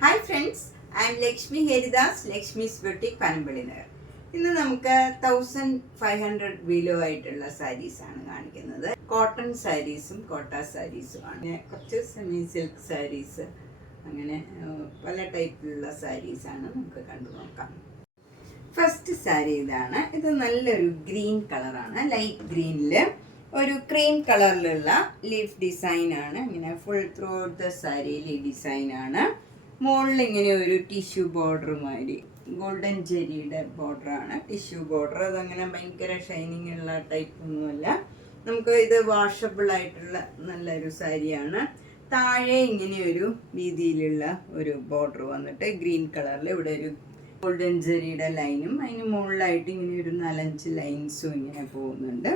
Hi friends, I am Lakshmi Haridas, Lakshmi's boutique Panampilly Nagar. ഇന്ന് നമുക്ക് 1500 below ആയിട്ടുള്ള സാരീസാണ് കാണിക്കുന്നത്. കോട്ടൺ സാരീസും കോട്ട സാരീസുമാണ്. കുറച്ച് സെമി സിൽക്ക് സാരീസ്, അങ്ങനെ പല ടൈപ്പിലുള്ള സാരീസാണ് നമുക്ക് കണ്ടു നോക്കാം. ഫസ്റ്റ് സാരി ഇതാണ്. ഇത് നല്ലൊരു ഗ്രീൻ കളറാണ്. ലൈറ്റ് ഗ്രീനിൽ ഒരു ക്രീം കളറിലുള്ള ലീഫ് ഡിസൈനാണ്. ഇങ്ങനെ ഫുൾ ത്രൂ ഔട്ട് ദ സാരിയിൽ ഈ ഡിസൈനാണ്. മുകളിൽ ഇങ്ങനെ ഒരു ടിഷ്യൂ ബോർഡർ മാതിരി ഗോൾഡൻ ജെരിയുടെ ബോർഡറാണ്. ടിഷ്യൂ ബോർഡർ അതങ്ങനെ ഭയങ്കര ഷൈനിങ് ഉള്ള ടൈപ്പ് ഒന്നുമല്ല. നമുക്ക് ഇത് വാഷബിൾ ആയിട്ടുള്ള നല്ലൊരു സാരിയാണ്. താഴെ ഇങ്ങനെ ഒരു വീതിയിലുള്ള ഒരു ബോർഡർ വന്നിട്ട് ഗ്രീൻ കളറിൽ ഇവിടെ ഒരു ഗോൾഡൻ ജെറിയുടെ ലൈനും അതിന് മുകളിലായിട്ട് ഇങ്ങനെ ഒരു 4-5 ലൈൻസും ഇങ്ങനെ പോകുന്നുണ്ട്.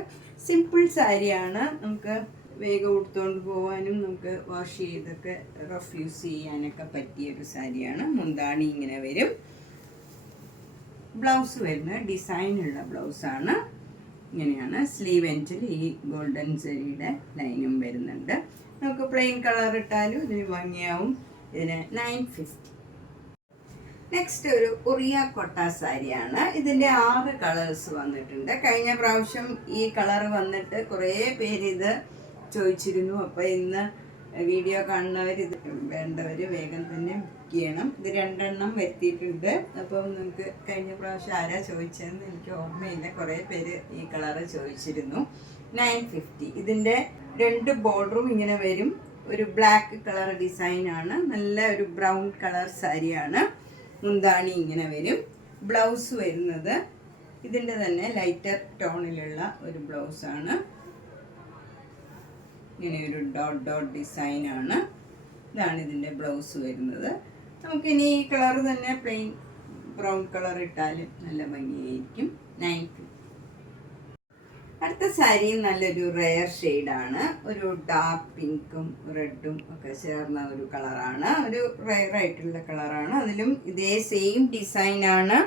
സിമ്പിൾ സാരിയാണ്. നമുക്ക് വേഗം ഉടുത്തുകൊണ്ട് പോകാനും നമുക്ക് വാഷ് ചെയ്തൊക്കെ റഫ് യൂസ് ചെയ്യാനൊക്കെ പറ്റിയൊരു സാരിയാണ്. മുന്താണി ഇങ്ങനെ വരും. ബ്ലൗസ് വരുന്നത് ഡിസൈനുള്ള ബ്ലൗസാണ്. ഇങ്ങനെയാണ്. സ്ലീവ് എൻഡിൽ ഈ ഗോൾഡൻ ജെറിയുടെ ലൈനും വരുന്നുണ്ട്. നമുക്ക് പ്ലെയിൻ കളർ ഇട്ടാലും ഇതിന് ഭംഗിയാവും. ഇതിന് 950. നെക്സ്റ്റ് ഒരു ഉറിയ കൊട്ട സാരിയാണ്. ഇതിൻ്റെ 6 കളേഴ്സ് വന്നിട്ടുണ്ട്. കഴിഞ്ഞ പ്രാവശ്യം ഈ കളർ വന്നിട്ട് കുറേ പേര് ഇത് ചോദിച്ചിരുന്നു. അപ്പോൾ ഇന്ന് വീഡിയോ കാണുന്നവർ ഇത് വേണ്ടവർ വേഗം തന്നെ ബുക്ക് ചെയ്യണം. ഇത് 2 എണ്ണം വരുത്തിയിട്ടുണ്ട്. അപ്പം നമുക്ക് കഴിഞ്ഞ പ്രാവശ്യം ആരാ ചോദിച്ചതെന്ന് എനിക്ക് ഓർമ്മയില്ല. കുറേ പേര് ഈ കളറ് ചോദിച്ചിരുന്നു. 950. ഇതിൻ്റെ 2 ബോർഡറും ഇങ്ങനെ വരും. ഒരു ബ്ലാക്ക് കളർ ഡിസൈനാണ്. നല്ല ഒരു ബ്രൗൺ കളർ സാരിയാണ്. മുന്താണി ഇങ്ങനെ വരും. ബ്ലൗസ് വരുന്നത് ഇതിൻ്റെ തന്നെ ലൈറ്റർ ടോണിലുള്ള ഒരു ബ്ലൗസാണ്. ഇങ്ങനെ ഒരു ഡോട്ട് ഡോട്ട് ഡിസൈനാണ്. ഇതാണ് ഇതിൻ്റെ ബ്ലൗസ് വരുന്നത്. നമുക്കിനി ഈ കളർ തന്നെ പ്ലെയിൻ ബ്രൗൺ കളർ ഇട്ടാലും നല്ല ഭംഗിയായിരിക്കും. 950. അടുത്ത സാരി നല്ലൊരു റെയർ ഷെയ്ഡാണ്. ഒരു ഡാർക്ക് പിങ്കും റെഡും ഒക്കെ ചേർന്ന ഒരു കളറാണ്. ഒരു റെയർ ആയിട്ടുള്ള കളറാണ്. അതിലും ഇതേ സെയിം ഡിസൈനാണ്.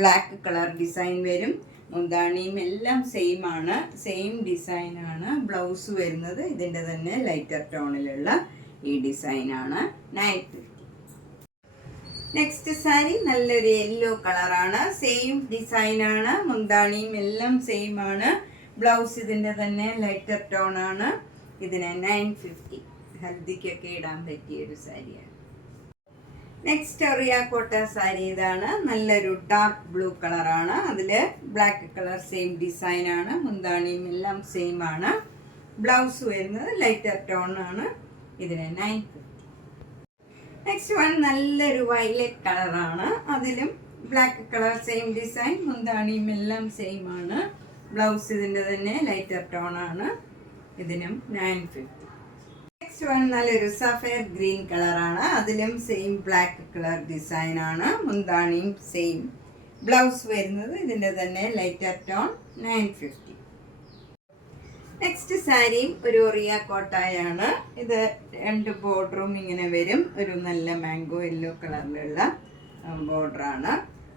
ബ്ലാക്ക് കളർ ഡിസൈൻ വരും. മുന്താണിയും എല്ലാം സെയിം ആണ്. സെയിം ഡിസൈനാണ്. ബ്ലൗസ് വരുന്നത് ഇതിൻ്റെ തന്നെ ലൈറ്റർ ടോണിലുള്ള ഈ ഡിസൈനാണ്. 950. നെക്സ്റ്റ് സാരി നല്ലൊരു യെല്ലോ കളറാണ്. സെയിം ഡിസൈനാണ്. മുന്താണിയും എല്ലാം സെയിം ആണ്. ബ്ലൗസ് ഇതിൻ്റെ തന്നെ ലൈറ്റർ ടോണാണ്. ഇതിന് 950. ഹൽദിക്കൊക്കെ ഇടാൻ പറ്റിയൊരു സാരിയാണ്. നെക്സ്റ്റ് ഒറിയ കോട്ട സാരി ഇതാണ്. നല്ലൊരു ഡാർക്ക് ബ്ലൂ കളറാണ്. അതിൽ ബ്ലാക്ക് കളർ സെയിം ഡിസൈനാണ്. മുന്താണിയും എല്ലാം സെയിം ആണ്. ബ്ലൗസ് വരുന്നത് ലൈറ്റർ ടോണാണ്. ഇതിന് 950. നെക്സ്റ്റ് വൺ നല്ലൊരു വയലറ്റ് കളറാണ്. അതിലും ബ്ലാക്ക് കളർ സെയിം ഡിസൈൻ. മുന്താണിയും എല്ലാം സെയിം ആണ്. ബ്ലൗസ് ഇതിൻ്റെ തന്നെ ലൈറ്റർ ടോണാണ്. ഇതിനും 950. നെക്സ്റ്റ് വൺ നല്ലൊരു സഫയർ ഗ്രീൻ കളറാണ്. അതിലും സെയിം ബ്ലാക്ക് കളർ ഡിസൈനാണ്. മുന്താണിയും സെയിം. ബ്ലൗസ് വരുന്നത് ഇതിൻ്റെ തന്നെ ലൈറ്റർ ടോൺ. 950. നെക്സ്റ്റ് സാരിയും ഒരു ഒറിയ കോട്ടായാണ്. ഇത് 2 ബോർഡറും ഇങ്ങനെ വരും. ഒരു നല്ല മാംഗോ യെല്ലോ കളറിലുള്ള ബോർഡറാണ്.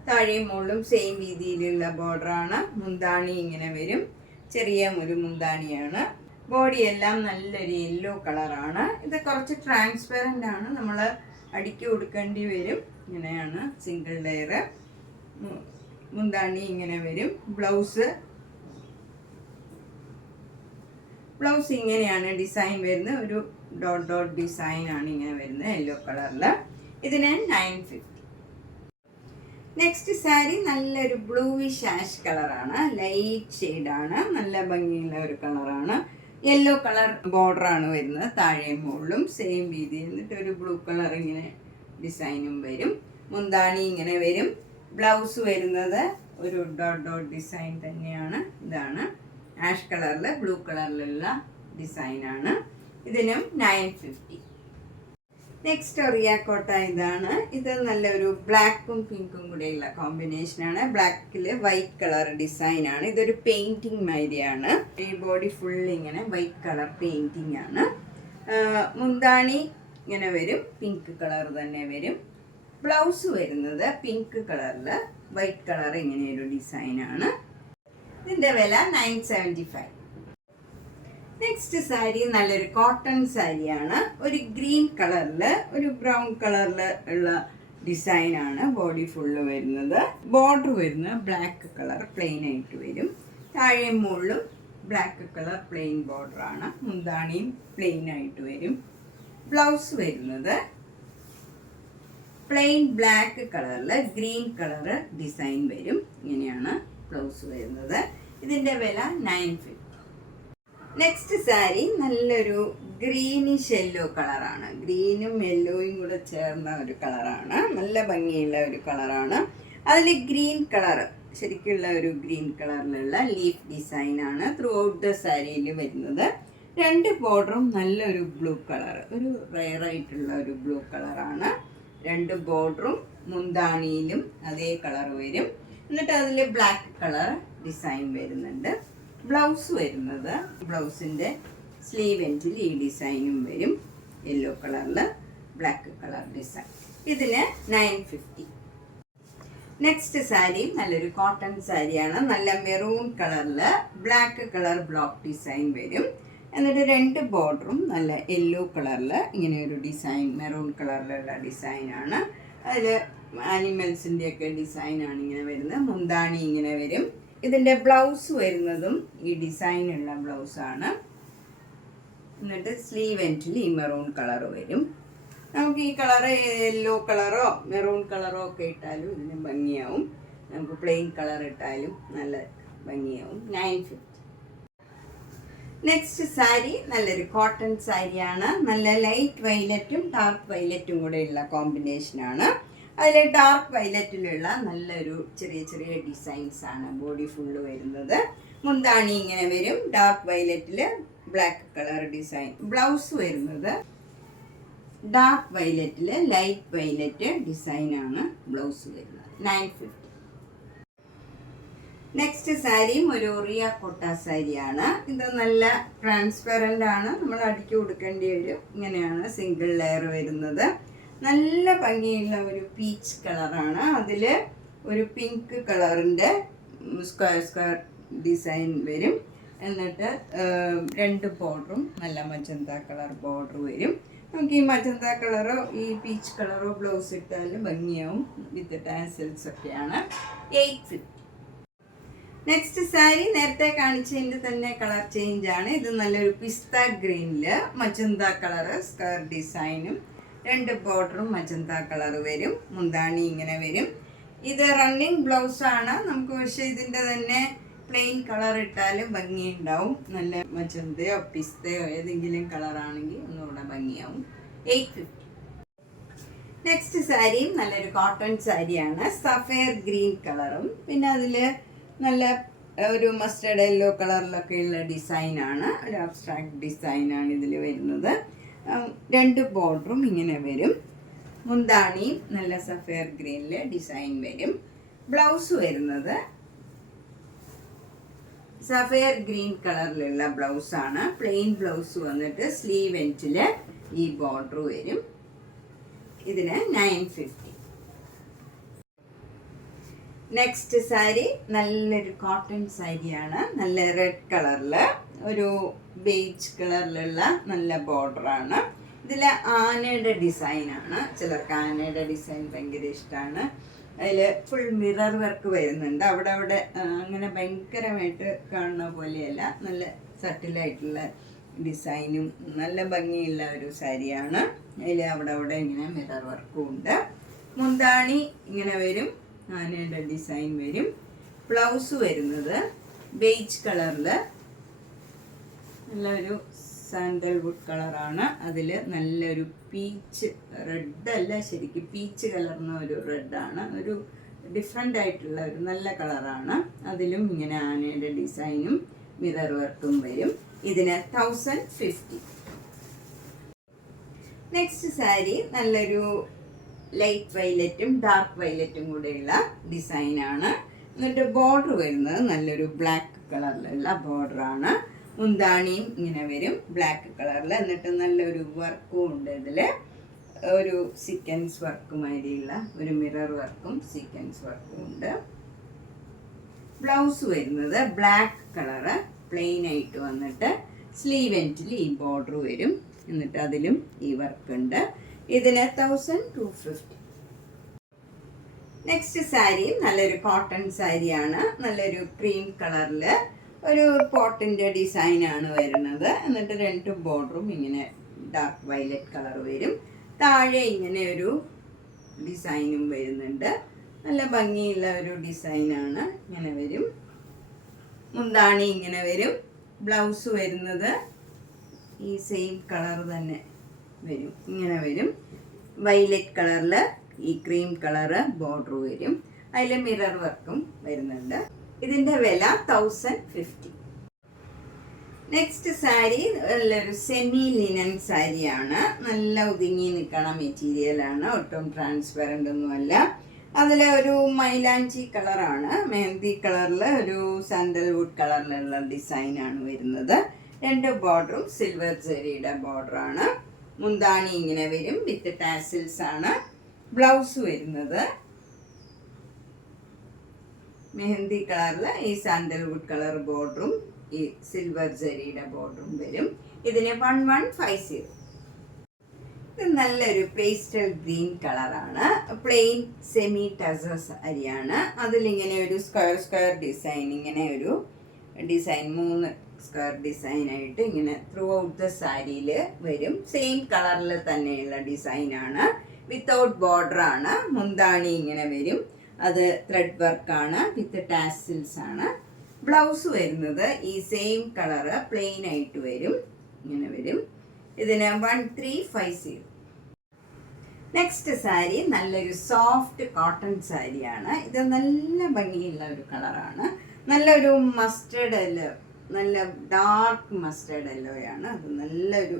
താഴെയും മുകളിലും സെയിം രീതിയിലുള്ള ബോർഡറാണ്. മുന്താണി ഇങ്ങനെ വരും. ചെറിയ ഒരു മുന്താണിയാണ്. ബോഡി എല്ലാം നല്ലൊരു യെല്ലോ കളറാണ്. ഇത് കുറച്ച് ട്രാൻസ്പെറൻ്റ് ആണ്. നമ്മൾ അടിക്ക് കൊടുക്കേണ്ടി വരും. ഇങ്ങനെയാണ് സിംഗിൾ ലെയർ. മുന്താണി ഇങ്ങനെ വരും. ബ്ലൗസ് ഇങ്ങനെയാണ് ഡിസൈൻ വരുന്നത്. ഒരു ഡോട്ട് ഡോട്ട് ഡിസൈനാണ് ഇങ്ങനെ വരുന്നത് യെല്ലോ കളറിൽ. ഇതിന് 950. നെക്സ്റ്റ് സാരി നല്ലൊരു ബ്ലൂവിഷ് ആഷ് കളറാണ്. ലൈറ്റ് ഷെയ്ഡാണ്. നല്ല ഭംഗിയുള്ള ഒരു കളറാണ്. യെല്ലോ കളർ ബോർഡറാണ് വരുന്നത്. താഴെയും മുകളിലും സെയിം രീതി. എന്നിട്ട് ഒരു ബ്ലൂ കളർ ഇങ്ങനെ ഡിസൈനും വരും. മുന്താണി ഇങ്ങനെ വരും. ബ്ലൗസ് വരുന്നത് ഒരു ഡോട്ട് ഡോട്ട് ഡിസൈൻ തന്നെയാണ്. ഇതാണ് ആഷ് കളറിൽ ബ്ലൂ കളറിലുള്ള ഡിസൈനാണ്. ഇതിനും 950. നെക്സ്റ്റ് ഒറിയ കോട്ട ഇതാണ്. ഇത് നല്ലൊരു ബ്ലാക്കും പിങ്കും കൂടെയുള്ള കോമ്പിനേഷനാണ്. ബ്ലാക്കിൽ വൈറ്റ് കളർ ഡിസൈനാണ്. ഇതൊരു പെയിൻറ്റിങ് മാതിരിയാണ്. ഈ ബോഡി ഫുൾ ഇങ്ങനെ വൈറ്റ് കളർ പെയിൻറ്റിങ് ആണ്. മുന്താണി ഇങ്ങനെ വരും. പിങ്ക് കളർ തന്നെ വരും. ബ്ലൗസ് വരുന്നത് പിങ്ക് കളറിൽ വൈറ്റ് കളർ ഇങ്ങനെയൊരു ഡിസൈനാണ്. ഇതിൻ്റെ വില 975. നെക്സ്റ്റ് സാരി നല്ലൊരു കോട്ടൺ സാരിയാണ്. ഒരു ഗ്രീൻ കളറിൽ ഒരു ബ്രൗൺ കളറിൽ ഉള്ള ഡിസൈനാണ്. ബോഡി ഫുള്ള് വരുന്നത്. ബോർഡർ വരുന്നത് ബ്ലാക്ക് കളർ പ്ലെയിൻ ആയിട്ട് വരും. താഴെ മുകളിലും ബ്ലാക്ക് കളർ പ്ലെയിൻ ബോർഡറാണ്. മുന്താണിയും പ്ലെയിൻ ആയിട്ട് വരും. ബ്ലൗസ് വരുന്നത് പ്ലെയിൻ ബ്ലാക്ക് കളറിൽ ഗ്രീൻ കളറ് ഡിസൈൻ വരും. ഇങ്ങനെയാണ് ബ്ലൗസ് വരുന്നത്. ഇതിൻ്റെ വില 950. നെക്സ്റ്റ് സാരി നല്ലൊരു ഗ്രീനിഷ് യെല്ലോ കളറാണ്. ഗ്രീനും യെല്ലോയും കൂടെ ചേർന്ന ഒരു കളറാണ്. നല്ല ഭംഗിയുള്ള ഒരു കളറാണ്. അതിൽ ഗ്രീൻ കളർ ശരിക്കുള്ള ഒരു ഗ്രീൻ കളറിലുള്ള ലീഫ് ഡിസൈനാണ് ത്രൂ ഔട്ട് ദ സാരിയിൽ വരുന്നത്. രണ്ട് ബോർഡറും നല്ലൊരു ബ്ലൂ കളർ, ഒരു റെയറായിട്ടുള്ള ഒരു ബ്ലൂ കളറാണ്. രണ്ട് ബോർഡറും മുന്താണിയിലും അതേ കളർ വരും. എന്നിട്ട് അതിൽ ബ്ലാക്ക് കളർ ഡിസൈൻ വരുന്നുണ്ട്. ബ്ലൗസ് വരുന്നത് ബ്ലൗസിൻ്റെ സ്ലീവ് എൻഡിൽ ഈ ഡിസൈനും വരും. യെല്ലോ കളറിൽ ബ്ലാക്ക് കളർ ഡിസൈൻ. ഇതിന് 950. നെക്സ്റ്റ് സാരി നല്ലൊരു കോട്ടൺ സാരിയാണ്. നല്ല മെറൂൺ കളറിൽ ബ്ലാക്ക് കളർ ബ്ലോക്ക് ഡിസൈൻ വരും. എന്നിട്ട് രണ്ട് ബോർഡറും നല്ല യെല്ലോ കളറിൽ ഇങ്ങനെ ഒരു ഡിസൈൻ, മെറൂൺ കളറിലുള്ള ഡിസൈനാണ്. അതിൽ ആനിമൽസിൻ്റെയൊക്കെ ഡിസൈനാണ് ഇങ്ങനെ വരുന്നത്. മുന്താണി ഇങ്ങനെ വരും. ഇതിൻ്റെ ബ്ലൗസ് വരുന്നതും ഈ ഡിസൈനുള്ള ബ്ലൗസാണ്. എന്നിട്ട് സ്ലീവ് എൻഡിൽ ഈ മെറൂൺ കളർ വരും. നമുക്ക് ഈ കളറ് യെല്ലോ കളറോ മെറൂൺ കളറോ ഒക്കെ ഇട്ടാലും ഇതിന് ഭംഗിയാവും. നമുക്ക് പ്ലെയിൻ കളർ ഇട്ടാലും നല്ല ഭംഗിയാവും. 950. നെക്സ്റ്റ് സാരി നല്ലൊരു കോട്ടൺ സാരിയാണ്. നല്ല ലൈറ്റ് വയലറ്റും ഡാർക്ക് വയലറ്റും കൂടെയുള്ള കോമ്പിനേഷനാണ്. അതിൽ ഡാർക്ക് വയലറ്റിലുള്ള നല്ലൊരു ചെറിയ ചെറിയ ഡിസൈൻസ് ആണ് ബോഡി ഫുള്ള് വരുന്നത്. മുന്താണി ഇങ്ങനെ വരും. ഡാർക്ക് വയലറ്റിൽ ബ്ലാക്ക് കളർ ഡിസൈൻ. ബ്ലൗസ് വരുന്നത് ഡാർക്ക് വയലറ്റിൽ ലൈറ്റ് വയലറ്റ് ഡിസൈനാണ് ബ്ലൗസ് വരുന്നത്. 950. നെക്സ്റ്റ് സാരിയും ഒരു റിയ കോട്ട സാരിയാണ്. ഇത് നല്ല ട്രാൻസ്പെറൻ്റ് ആണ്. നമ്മൾ അടുക്കി കൊടുക്കേണ്ടി വരും. ഇങ്ങനെയാണ് സിംഗിൾ ലെയർ വരുന്നത്. നല്ല ഭംഗിയുള്ള ഒരു പീച്ച് കളറാണ്. അതിൽ ഒരു പിങ്ക് കളറിൻ്റെ സ്ക്വയർ സ്ക്വയർ ഡിസൈൻ വരും. എന്നിട്ട് രണ്ട് ബോർഡറും നല്ല മജന്ത കളർ ബോർഡർ വരും. നമുക്ക് ഈ മജന്ത കളറോ ഈ പീച്ച് കളറോ ബ്ലൗസ് ഇട്ടാലും ഭംഗിയാവും. വിത്ത് ടാസൽസ് ഒക്കെയാണ്. 850. നെക്സ്റ്റ് സാരി നേരത്തെ കാണിച്ചതിൻ്റെ തന്നെ കളർ ചേഞ്ച് ആണ്. ഇത് നല്ലൊരു പിസ്ത ഗ്രീനിൽ മജന്ത കളറ് സ്ക്വയർ ഡിസൈനും രണ്ട് ബോർഡറും മജന്ത കളർ വരും. മുന്താണി ഇങ്ങനെ വരും. ഇത് റണ്ണിങ് ബ്ലൗസാണ്. നമുക്ക് പക്ഷേ ഇതിൻ്റെ തന്നെ പ്ലെയിൻ കളർ ഇട്ടാലും ഭംഗിയുണ്ടാവും. നല്ല മജന്തയോ പിസ്തയോ ഏതെങ്കിലും കളറാണെങ്കിൽ ഒന്നുകൂടെ ഭംഗിയാവും. 850. നെക്സ്റ്റ് സാരിയും നല്ലൊരു കോട്ടൺ സാരിയാണ്. സഫയർ ഗ്രീൻ കളറും പിന്നെ അതിൽ നല്ല ഒരു മസ്റ്റർഡ് യെല്ലോ കളറിലൊക്കെയുള്ള ഡിസൈനാണ്. ഒരു അബ്സ്ട്രാക്ട് ഡിസൈനാണ് ഇതിൽ വരുന്നത്. രണ്ട് ബോർഡറും ഇങ്ങനെ വരും. മുന്താണിയും നല്ല സഫയർ ഗ്രീനിൽ ഡിസൈൻ വരും. ബ്ലൗസ് വരുന്നത് സഫയർ ഗ്രീൻ കളറിലുള്ള ബ്ലൗസാണ്. പ്ലെയിൻ ബ്ലൗസ് വന്നിട്ട് സ്ലീവ് എൻഡിൽ ഈ ബോർഡർ വരും. ഇതിന് 950. നെക്സ്റ്റ് സാരി നല്ലൊരു കോട്ടൺ സാരിയാണ്. നല്ല റെഡ് കളറിൽ ഒരു ബേജ് കളറിലുള്ള നല്ല ബോർഡറാണ്. ഇതിൽ ആനയുടെ ഡിസൈനാണ്. ചിലർക്ക് ആനയുടെ ഡിസൈൻ ഭയങ്കര ഇഷ്ടമാണ്. അതിൽ ഫുൾ മിറർ വർക്ക് വരുന്നുണ്ട്. അവിടെ അവിടെ അങ്ങനെ ഭയങ്കരമായിട്ട് കാണുന്ന പോലെയല്ല, നല്ല സട്ടിലായിട്ടുള്ള ഡിസൈനും നല്ല ഭംഗിയുള്ള ഒരു സാരിയാണ്. അതിൽ അവിടെ അവിടെ ഇങ്ങനെ മിറർ വർക്കും ഉണ്ട്. മുന്താണി ഇങ്ങനെ വരും. ആനയുടെ ഡിസൈൻ വരും. ബ്ലൗസ് വരുന്നത് ബേജ് കളറിൽ നല്ലൊരു സാൻഡൽവുഡ് കളറാണ്. അതിൽ നല്ലൊരു പീച്ച് റെഡ് അല്ല, ശരിക്കും പീച്ച് കലർന്ന ഒരു റെഡാണ്. ഒരു ഡിഫറെൻ്റ് ആയിട്ടുള്ള ഒരു നല്ല കളറാണ്. അതിലും ഇങ്ങനെ ആനയുടെ ഡിസൈനും മിറർ വർക്കും വരും. ഇതിന് 1050. നെക്സ്റ്റ് സാരി നല്ലൊരു ലൈറ്റ് വയലറ്റും ഡാർക്ക് വയലറ്റും കൂടെയുള്ള ഡിസൈനാണ്. എന്നിട്ട് ബോർഡർ വരുന്നത് നല്ലൊരു ബ്ലാക്ക് കളറിലുള്ള ബോർഡറാണ്. മുന്താണിയും ഇങ്ങനെ വരും ബ്ലാക്ക് കളറിൽ. എന്നിട്ട് നല്ലൊരു വർക്കും ഉണ്ട്. ഇതിൽ ഒരു സീക്വൻസ് വർക്കുമാതിരിയുള്ള ഒരു മിറർ വർക്കും സീക്വൻസ് വർക്കും ഉണ്ട്. ബ്ലൗസ് വരുന്നത് ബ്ലാക്ക് കളറ് പ്ലെയിൻ ആയിട്ട് വന്നിട്ട് സ്ലീവ് എൻഡിൽ ഈ ബോർഡർ വരും. എന്നിട്ട് അതിലും ഈ വർക്ക് ഉണ്ട്. ഇതിന് 1250. നെക്സ്റ്റ് സാരി നല്ലൊരു കോട്ടൺ സാരിയാണ്. നല്ലൊരു ക്രീം കളറിൽ ഒരു പോട്ടിൻ്റെ ഡിസൈനാണ് വരുന്നത്. എന്നിട്ട് 2 ബോർഡറും ഇങ്ങനെ ഡാർക്ക് വയലറ്റ് കളർ വരും. താഴെ ഇങ്ങനെ ഒരു ഡിസൈനും വരുന്നുണ്ട്. നല്ല ഭംഗിയുള്ള ഒരു ഡിസൈനാണ്. ഇങ്ങനെ വരും. മുന്താണി ഇങ്ങനെ വരും. ബ്ലൗസ് വരുന്നത് ഈ സെയിം കളർ തന്നെ വരും. ഇങ്ങനെ വരും. വയലറ്റ് കളറിൽ ഈ ക്രീം കളറ് ബോർഡർ വരും. അതിൽ മിറർ വർക്കും വരുന്നുണ്ട്. ഇതിൻ്റെ വില 1050. നെക്സ്റ്റ് സാരി നല്ലൊരു സെമി ലിനൻ സാരിയാണ്. നല്ല ഒതുങ്ങി നിൽക്കണ മെറ്റീരിയലാണ്. ഒട്ടും ട്രാൻസ്പെറൻ്റ് ഒന്നുമല്ല. അതിൽ ഒരു മൈലാഞ്ചി കളറാണ്. മെഹന്തി കളറിൽ ഒരു സാൻഡൽവുഡ് കളറിലുള്ള ഡിസൈനാണ് വരുന്നത്. 2 ബോർഡറും സിൽവർ ജെറിയുടെ ബോർഡറാണ്. മുന്താണി ഇങ്ങനെ വരും. വിത്ത് ടാസിൽസ് ആണ്. ബ്ലൗസ് വരുന്നത് മെഹന്തി കളറിൽ ഈ സാൻഡൽവുഡ് കളർ ബോർഡറും ഈ സിൽവർ ജെറിയുടെ ബോർഡറും വരും. ഇതിന് 1150. ഇത് നല്ലൊരു പേസ്റ്റൽ ഗ്രീൻ കളറാണ്. പ്ലെയിൻ സെമി ടസർ സാരിയാണ്. അതിലിങ്ങനെ ഒരു സ്ക്വയർ ഡിസൈൻ, ഇങ്ങനെ ഒരു ഡിസൈൻ 3 സ്ക്വയർ ഡിസൈനായിട്ട് ഇങ്ങനെ ത്രൂ ഔട്ട് ദ സാരിയിൽ വരും. സെയിം കളറിൽ തന്നെയുള്ള ഡിസൈനാണ്. വിത്തൗട്ട് ബോർഡറാണ്. മുന്താണി ഇങ്ങനെ വരും. അത് ത്രെഡ് വർക്കാണ്. വിത്ത് ടാസിൽസ് ആണ്. ബ്ലൗസ് വരുന്നത് ഈ സെയിം കളറ് പ്ലെയിൻ ആയിട്ട് വരും. ഇങ്ങനെ വരും. ഇതിന് 1350. നെക്സ്റ്റ് സാരി നല്ലൊരു സോഫ്റ്റ് കോട്ടൺ സാരിയാണ്. ഇത് നല്ല ഭംഗിയുള്ള ഒരു കളറാണ്. നല്ലൊരു മസ്റ്റേർഡ് യെല്ലോ, നല്ല ഡാർക്ക് മസ്റ്റേർഡ് യെല്ലോയാണ്. അത് നല്ലൊരു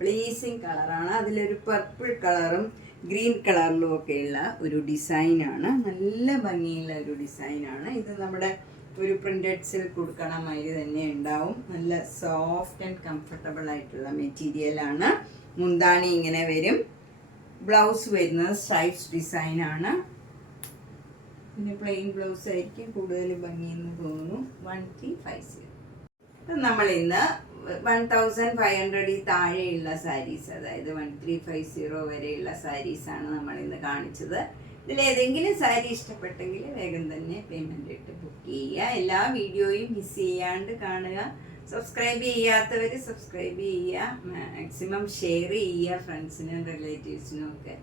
പ്ലീസിങ് കളറാണ്. അതിലൊരു പർപ്പിൾ കളറും ഗ്രീൻ കളറിലും ഒക്കെയുള്ള ഒരു ഡിസൈനാണ്. നല്ല ഭംഗിയുള്ള ഒരു ഡിസൈനാണ്. ഇത് നമ്മുടെ ഒരു പ്രിൻറ്റഡ് സിൽക്ക് കൊടുക്കണ മാതിരി തന്നെ ഉണ്ടാവും. നല്ല സോഫ്റ്റ് ആൻഡ് കംഫർട്ടബിൾ ആയിട്ടുള്ള മെറ്റീരിയലാണ്. മുന്താണി ഇങ്ങനെ വരും. ബ്ലൗസ് വരുന്നത് സ്ട്രൈപ്സ് ഡിസൈനാണ്. പിന്നെ പ്ലെയിൻ ബ്ലൗസ് ആയിരിക്കും കൂടുതൽ ഭംഗിയെന്ന് തോന്നുന്നു. 1350. നമ്മൾ ഇന്ന് 1500 താഴെയുള്ള സാരീസ്, അതായത് 1350 വരെയുള്ള സാരീസാണ് നമ്മൾ ഇന്ന് കാണിച്ചത്. ഇതിലേതെങ്കിലും സാരി ഇഷ്ടപ്പെട്ടെങ്കിൽ വേഗം തന്നെ പേയ്മെൻ്റ് ഇട്ട് ബുക്ക് ചെയ്യുക. എല്ലാ വീഡിയോയും മിസ് ചെയ്യാണ്ട് കാണുക. സബ്സ്ക്രൈബ് ചെയ്യാത്തവർ സബ്സ്ക്രൈബ് ചെയ്യുക. മാക്സിമം ഷെയർ ചെയ്യുക. ഫ്രണ്ട്സിനും റിലേറ്റീവ്സിനും ഒക്കെ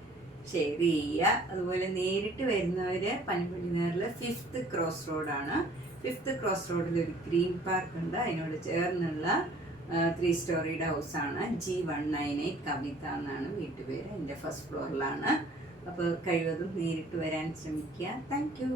ഷെയർ ചെയ്യുക. അതുപോലെ നേരിട്ട് വരുന്നവർ പനമ്പള്ളിനേറിൽ 5th ക്രോസ് റോഡാണ്. 5th ക്രോസ് റോഡിൽ ഒരു ഗ്രീൻ പാർക്ക് ഉണ്ട്. അതിനോട് ചേർന്നുള്ള 3 സ്റ്റോറിയുടെ ഹൗസാണ്. G198 കവിത എന്നാണ് വീട്ടുപേര്. എൻ്റെ ഫസ്റ്റ് ഫ്ലോറിലാണ്. അപ്പോൾ കഴിവതും നേരിട്ട് വരാൻ ശ്രമിക്കുക. Thank you.